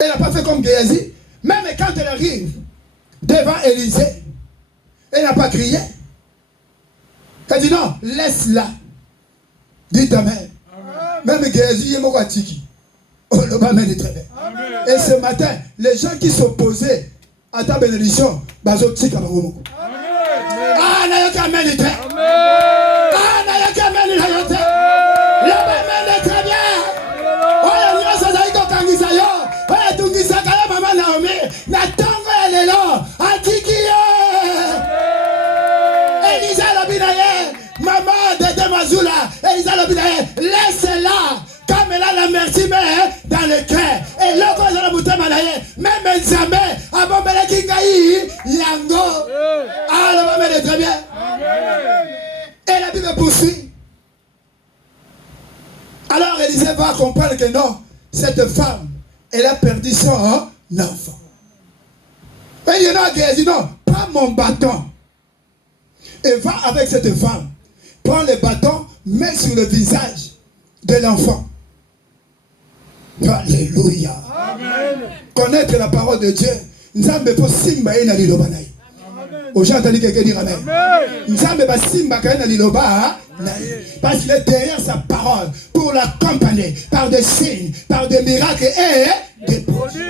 Elle n'a pas fait comme Géasi. Même quand elle arrive devant Élisée, elle n'a pas crié. Elle dit non, laisse-la. Dites Amen. Même Géasi, il est mort à Tiki. Oh, le bas est très bien. Et ce matin, les gens qui s'opposaient à ta bénédiction, bazo tika bango. Ah, n'a pas amen très. Ah, n'a pas amen très. Le bas est très bien. Oh, il y a ça zaiko kangisa yo. Oh, il y a tungisa kaya maman Naomi. Na tongo elelo. Atiki yo. Elisa Lobinaye. Maman de Mazula. Elisa Lobinaye. Laisse-la. Comme elle a la merci dans le cœur. Et là, quand elle a bouté malaye, même jamais, avant de kingaï, yango. Ah, le maman est très bien. Et la Bible poursuit. Alors Élisée va comprendre que non, cette femme, elle a perdu son enfant. Et il y en a qui disent non, pas mon bâton. Et va avec cette femme, prends le bâton, mets sur le visage de l'enfant. Alléluia. Amen. Connaître la parole de Dieu. Nzambe po simba ina liloba naye. J'ai entendu quelqu'un dire Amen. Nzambe ba simba kana liloba naye. Parce qu'il est derrière sa parole pour l'accompagner par des signes, par des miracles et des prodiges.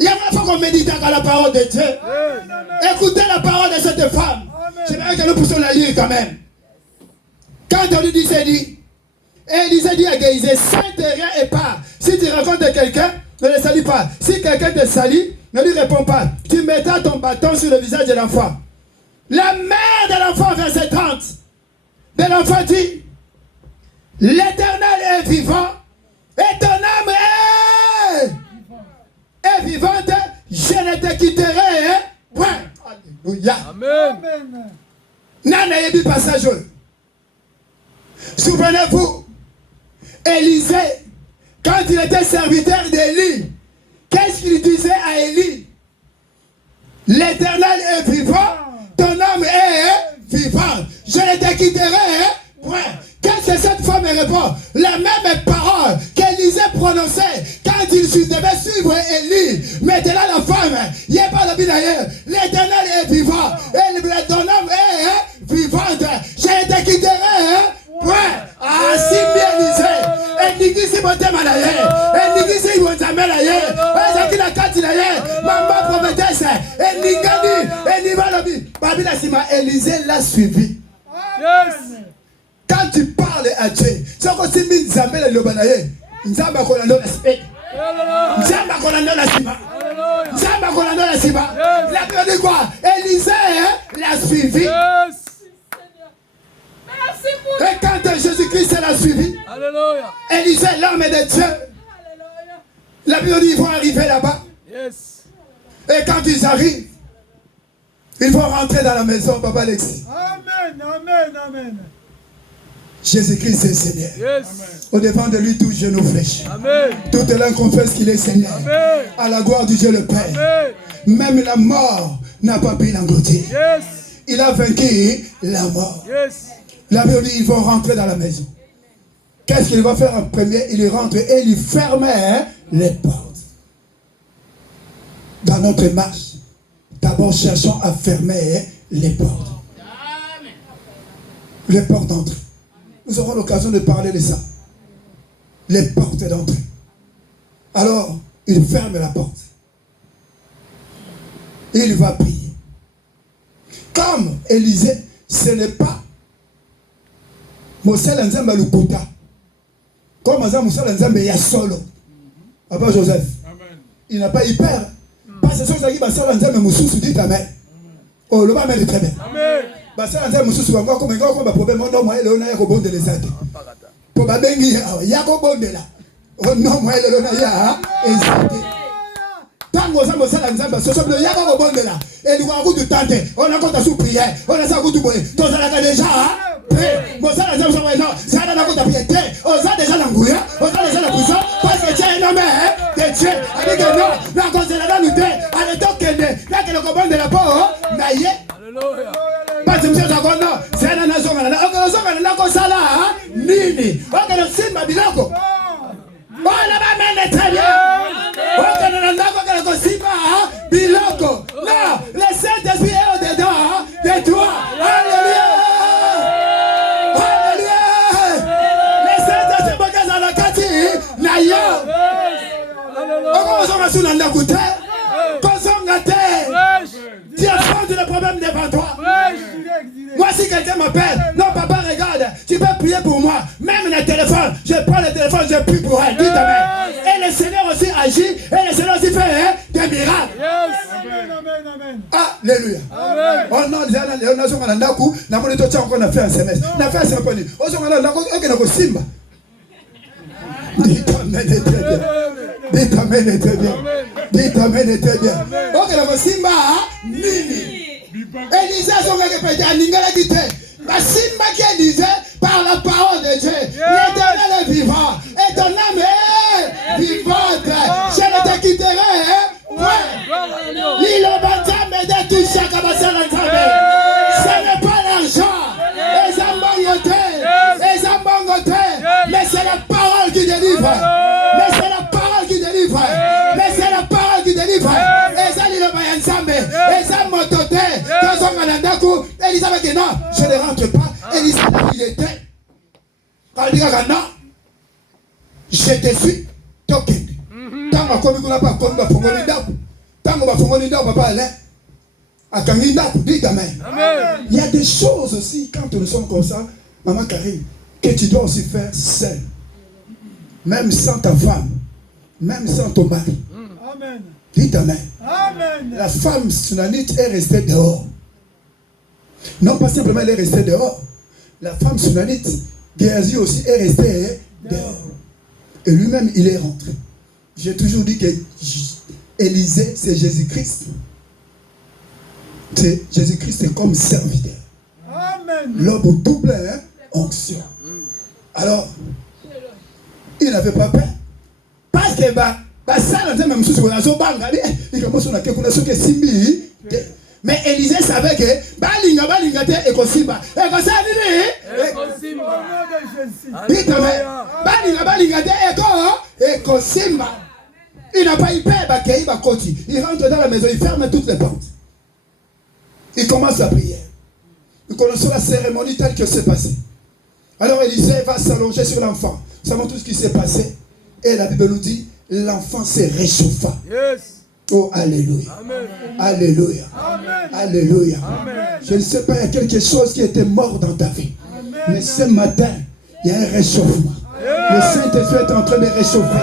Il y a une fois qu'on médite à la parole de Dieu. Écoutez la parole de cette femme. J'aimerais que nous puissions la lire quand même. Quand on lui dit, c'est dit. Et Élisée dit à Géasi, sainte et rien et pas. Si tu rencontres quelqu'un, ne le salue pas. Si quelqu'un te salue, ne lui réponds pas. Tu mettras ton bâton sur le visage de l'enfant. La mère de l'enfant, verset 30, de l'enfant dit, l'Éternel est vivant et ton âme est vivante. Je ne te quitterai point. Alléluia. Amen. Nana yebi passage. Souvenez-vous, Élisée, quand il était serviteur d'Élie, qu'est-ce qu'il disait à Élie? L'Éternel est vivant, ton âme est vivante. Je ne te quitterai point. Qu'est-ce que cette femme répond? La même parole qu'Élisée prononçait quand il devait suivre Élie. Maintenant la femme, il n'y a pas de binaire. L'Éternel est vivant et ton âme est vivante. Je ne te quitterai point. Ah, si bien Élisée. Et Nigisi Botema la et Nigisi Botama la et Zakina Kati la Maman prophétesse. Et Nigani, et Nivalobi. Babila Sima, Élisée l'a suivi. Yes. Quand tu parles à Dieu, c'est comme si Nzambe la Lobanaye, Nzambe Kolando la Spé, Nzambe Kolando la Sima, Nzambe Kolando la Sima. La Bible dit quoi? Élisée l'a suivi. Et quand Jésus-Christ l'a suivi, Alléluia. Élisée, l'homme de Dieu, la Bible dit ils vont arriver là-bas. Yes. Et quand ils arrivent, ils vont rentrer dans la maison, Papa Alexis. Amen, amen, amen. Jésus-Christ est Seigneur. Yes. Au-devant de lui, tout genou fléchit. Toute langue confesse qu'il est Seigneur. Amen. À la gloire du Dieu le Père. Amen. Même la mort n'a pas pu l'engloutir. Yes. Il a vaincu la mort. Yes. La Bible dit ils vont rentrer dans la maison. Qu'est-ce qu'il va faire en premier? Il rentre et il ferme les portes. Dans notre marche, d'abord cherchons à fermer les portes. Les portes d'entrée. Nous aurons l'occasion de parler de ça. Les portes d'entrée. Alors, il ferme la porte. Il va prier. Comme Élisée, ce n'est pas Mosala Nzamba Luputa. Comme Mosala Nzamba Yasolo. Papa Joseph. Amen. Il n'a pas eu peur. Parce que ce qui va Mosala Nzamba Moussou dit Amen. Oh, le Amen est très bien. Amen. Basala Nzamba Moussou va comme un problème. Non, moi, il a un bon de les aider. Pour ma bengi, il y a un bon de là. Oh non, moi, il a un bon. Tango ça Mosala Nzamba, ce sont le yaga au bon de là. Et nous avons du temps. On a encore sous prière. On a ça goût boy. Toi ça déjà. Mosala Nzamba non, ça n'a pas de piété. On a déjà l'angouille, on a déjà la prison parce que tu es un homme de Dieu. Avec que non, la cause de la nuit, à l'époque que là que le combat de la peau, naïe. Alléluia. Parce que monsieur Zagon non, c'est un nation là. On a ça là comme ça là, nini. On a le sim biloko. la main est très bien. Biloko. Non, le Saint-Esprit est au-dedans de toi. Alléluia. Alléluia. Le Saint-Esprit est dans la kati. Nayo. Tu affrontes le problème devant toi. Moi, si quelqu'un m'appelle, non, papa, regarde, tu peux prier pour moi. Même le téléphone, je prends le téléphone, je prie pour elle. Dites amen. Et le Seigneur aussi agit, et le Seigneur aussi fait des miracles. Amen, amen, amen. Alléluia. Oh non, on a fait un naku, on a fait un semestre. On a fait un semestre. On a fait Simba. Dites amen, et très bien. Dites amen, et très bien. Dites amen, et très bien. Ok, on a fait Simba, Nini. Élisée, son gars qui peut Ningala qui t'est. La Simba qui est Élisée par la parole de Dieu. L'Éternel est vivant. Et ton âme est vivante. Je ne te quitterai. L'île Bantam est de tout chaque abassal en Zambé. Ce n'est pas l'argent. Les ambongotés. Mais c'est la parole qui délivre. Mais c'est la parole qui délivre. Mais c'est la parole qui délivre. Et ça, l'île Bantam. Et ça, Mototé. Quand on a un dakou, Elisabeth dit non, je ne rentre pas. Elisabeth, il était. Quand il dit non, je te suis. Token. Tant qu'on n'a pas comme il y a des choses aussi, quand nous sommes comme ça, Maman Karine, que tu dois aussi faire seul. Même sans ta femme, même sans ton mari. Amen. Dites amen. Amen. La femme sunanite est restée dehors. Non pas simplement elle est restée dehors. La femme sunanite, Géasi aussi, est restée dehors. Et lui-même, il est rentré. J'ai toujours dit que Élisée, c'est Jésus-Christ. Jésus-Christ, c'est comme serviteur. Amen. L'homme double onction. Alors, il n'avait pas peur. Parce que, mais Élisée savait que il n'a pas eu peur, il rentre dans la maison, il ferme toutes les portes. Il commence la prière. Nous connaissons la cérémonie telle que c'est passé. Alors Élisée va s'allonger sur l'enfant. Nous savons tout ce qui s'est passé. Et la Bible nous dit, l'enfant s'est réchauffa. Yes. Oh, alléluia. Amen. Alléluia. Amen. Alléluia. Amen. Je ne sais pas, il y a quelque chose qui était mort dans ta vie. Amen. Mais ce matin, il y a un réchauffement. Le Saint-Esprit est en train de réchauffer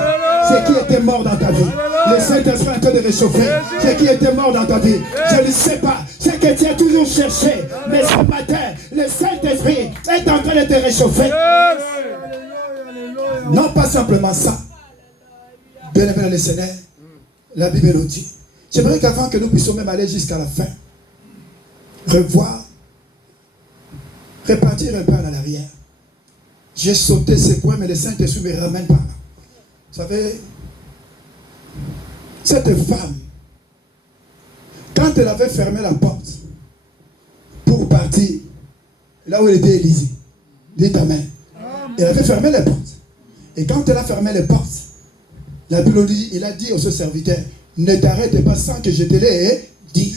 ce qui était mort dans ta vie. Le Saint-Esprit est en train de réchauffer ce qui était mort dans ta vie. Je ne sais pas ce que tu as toujours cherché, mais ce matin, le Saint-Esprit est en train de te réchauffer. Non pas simplement ça. Bien aimé dans le Seigneur, la Bible nous dit. J'aimerais qu'avant que nous puissions même aller jusqu'à la fin, revoir, repartir un peu en arrière. J'ai sauté ce point, mais le Saint-Esprit me ramène par là. Vous savez, cette femme, quand elle avait fermé la porte pour partir, là où elle était Élisée, dit amen. Elle avait fermé les portes. Et quand elle a fermé les portes, la Bible dit, il a dit au serviteur, ne t'arrête pas sans que je te l'ai dit.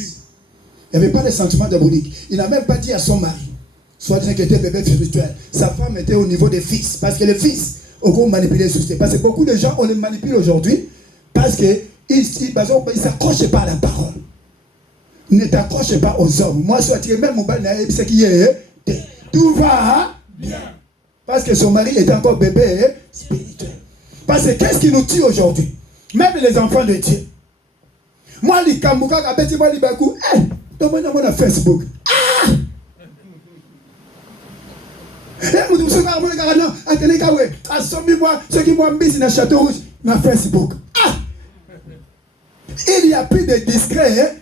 Il n'y avait pas de sentiment diabolique. Il n'a même pas dit à son mari, soit disant qu'il était bébé spirituel. Sa femme était au niveau des fils. Parce que les fils, on manipule les sociétés. Parce que beaucoup de gens, on les manipule aujourd'hui. Parce qu'ils ne s'accrochent pas à la parole. Ne t'accroche pas aux hommes. Moi, je suis même mon bal, c'est qui est. Tout va bien. Parce que son mari est encore bébé spirituel. Parce que qu'est-ce qui nous tue aujourd'hui? Même les enfants de Dieu. Moi, les Kamouka, moi, les Bakou, demande-moi à Facebook. Ceux qui m'ont mis dans le château rouge, dans Facebook. Il n'y a plus de discret.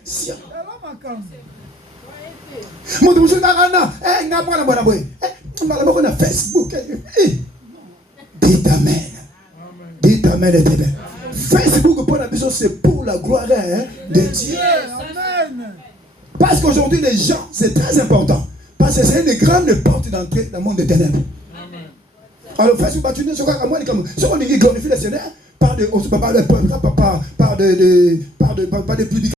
Facebook. Dites amen. Dites amen et amen. Facebook, c'est pour la gloire de Dieu. Parce qu'aujourd'hui, les gens, c'est très important. Parce que c'est une grande porte d'entrée dans le monde des ténèbres. Alors, Facebook, bâtiment, c'est quoi, moi, comme, si on glorifie le Seigneur, par de publications.